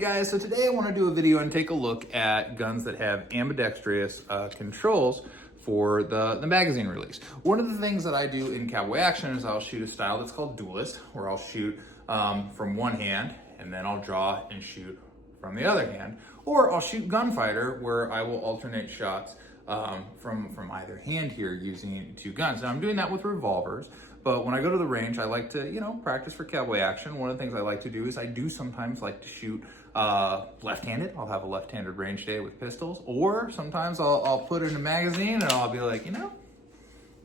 guys, so today I want to do a video and take a look at guns that have ambidextrous controls for the magazine release. One of the things that I do in cowboy action is I'll shoot a style that's called duelist, where I'll shoot from one hand and then I'll draw and shoot from the other hand, or I'll shoot gunfighter, where I will alternate shots from either hand here using two guns. Now I'm doing that with revolvers, but when I go to the range, I like to, practice for cowboy action. One of the things I like to do is I do sometimes like to shoot left-handed. I'll have a left-handed range day with pistols, or sometimes I'll put in a magazine and I'll be like, I'm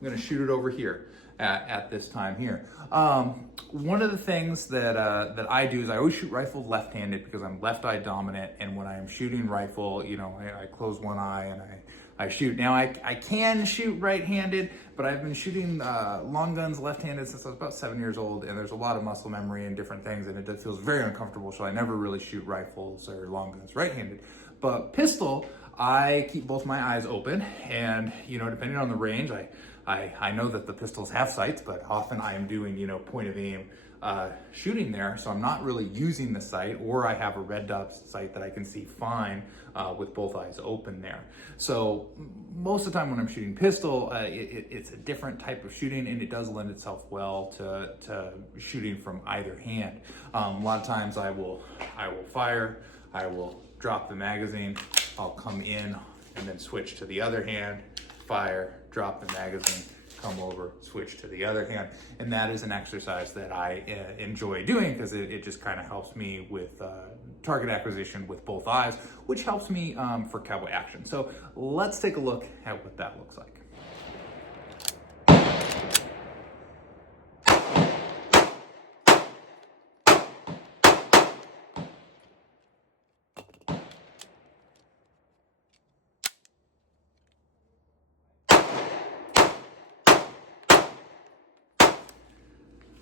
gonna shoot it over here at this time here. One of the things that I do is I always shoot rifle left-handed because I'm left eye dominant, and when I'm shooting rifle, I close one eye and I shoot. Now I can shoot right-handed, but I've been shooting long guns left-handed since I was about 7 years old, and there's a lot of muscle memory and different things, and it feels very uncomfortable, so I never really shoot rifles or long guns right-handed. But pistol, I keep both my eyes open, and depending on the range, I know that the pistols have sights, but often I am doing point of aim shooting there, so I'm not really using the sight, or I have a red dot sight that I can see fine with both eyes open there. So most of the time when I'm shooting pistol, it's a different type of shooting, and it does lend itself well to shooting from either hand. A lot of times I will fire, I will drop the magazine, I'll come in and then switch to the other hand, fire, drop the magazine, come over, switch to the other hand. And that is an exercise that I enjoy doing because it just kind of helps me with target acquisition with both eyes, which helps me for cowboy action. So let's take a look at what that looks like.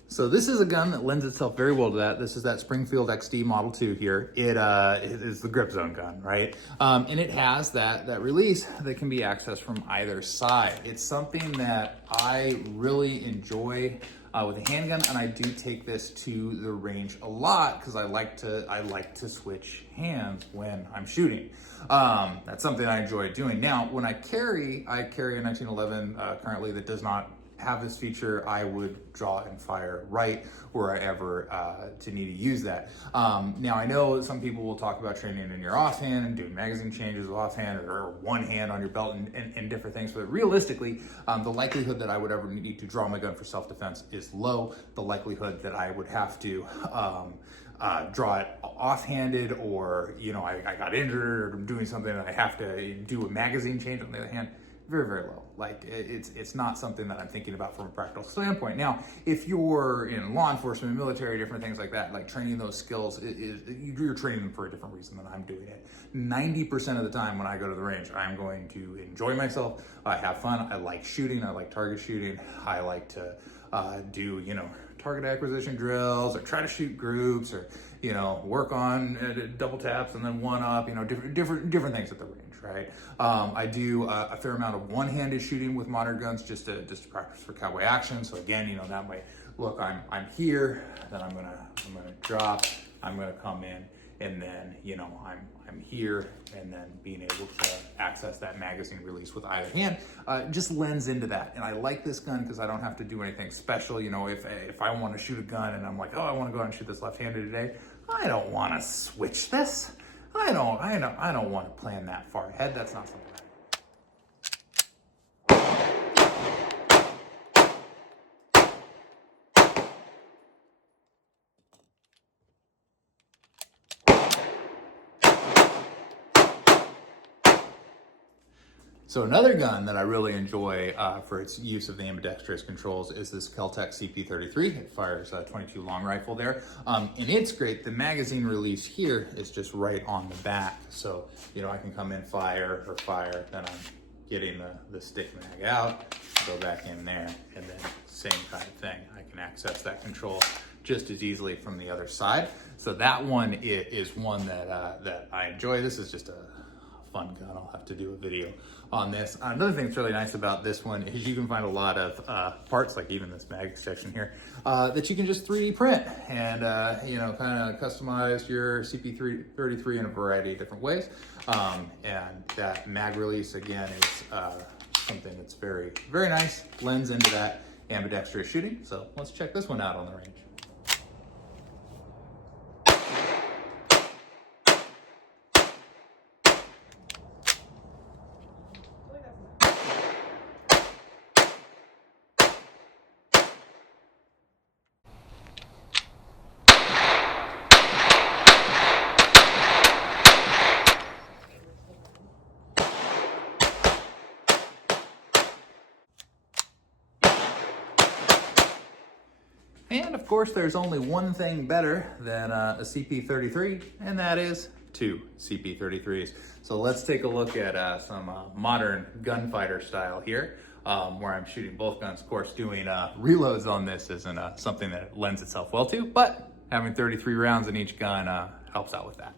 So this is a gun that lends itself very well to that. This is that Springfield XD Model 2 here. It is the grip zone gun, right? And it has that release that can be accessed from either side. It's something that I really enjoy with a handgun, and I do take this to the range a lot because I like to switch hands when I'm shooting. That's something I enjoy doing. Now, when I carry a 1911 currently that does not have this feature. I would draw and fire right were I ever to need to use that. Now I know some people will talk about training in your offhand and doing magazine changes with offhand, or one hand on your belt and different things, but realistically the likelihood that I would ever need to draw my gun for self-defense is low. The likelihood that I would have to draw it offhanded, or I got injured or I'm doing something and I have to do a magazine change on the other hand, very, very low. Like it's not something that I'm thinking about from a practical standpoint. Now, if you're in law enforcement, military, different things like that, like training those skills, you're training them for a different reason than I'm doing it. 90% of the time when I go to the range, I'm going to enjoy myself. I have fun. I like shooting. I like target shooting. I like to do, target acquisition drills, or try to shoot groups, or, work on double taps and then one up, different things at the range. Right. I do a fair amount of one-handed shooting with modern guns just to practice for cowboy action. So again, that way, look, I'm here, then I'm gonna drop, I'm gonna come in, and then I'm here, and then being able to access that magazine release with either hand just lends into that. And I like this gun because I don't have to do anything special. If I want to shoot a gun and I'm like, oh, I want to go out and shoot this left-handed today, I don't want to switch this. I don't want to plan that far ahead. That's not something I do. So another gun that I really enjoy for its use of the ambidextrous controls is this Kel-Tec CP33. It fires a 22 long rifle there. And it's great. The magazine release here is just right on the back. So, I can come in, fire, then I'm getting the stick mag out, go back in there, and then same kind of thing. I can access that control just as easily from the other side. So that one is one that I enjoy. This is just a fun gun. I'll have to do a video on this. Another thing that's really nice about this one is you can find a lot of parts, like even this mag section here, that you can just 3D print and, you know, kind of customize your CP33 in a variety of different ways. And that mag release, again, is something that's very, very nice, blends into that ambidextrous shooting. So let's check this one out on the range. And of course, there's only one thing better than a CP33, and that is 2 CP33s. So let's take a look at some modern gunfighter style here, where I'm shooting both guns. Of course, doing reloads on this isn't something that lends itself well to, but having 33 rounds in each gun helps out with that.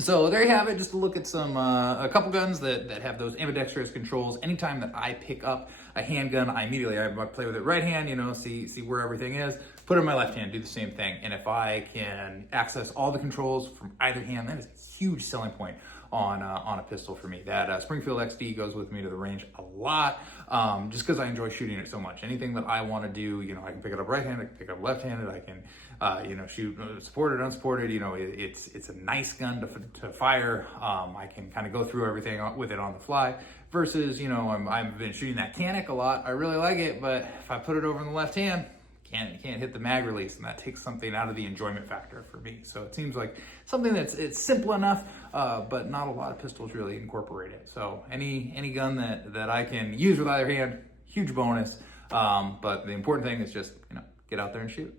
So there you have it, just to look at a couple guns that have those ambidextrous controls. Anytime that I pick up a handgun, I play with it right hand, you know, see where everything is, put it in my left hand, do the same thing. And if I can access all the controls from either hand, that is a huge selling point on a pistol for me. That Springfield XD goes with me to the range a lot, just because I enjoy shooting it so much. Anything that I want to do, you know, I can pick it up right-handed, I can pick it up left-handed, I can, you know, shoot supported, unsupported. You know, it's a nice gun to fire. I can kind of go through everything with it on the fly. Versus, you know, I've been shooting that Canic a lot. I really like it, but if I put it over in the left hand, can't hit the mag release, and that takes something out of the enjoyment factor for me. So it seems like something it's simple enough, but not a lot of pistols really incorporate it. So any gun that I can use with either hand, huge bonus. But the important thing is just, you know, get out there and shoot.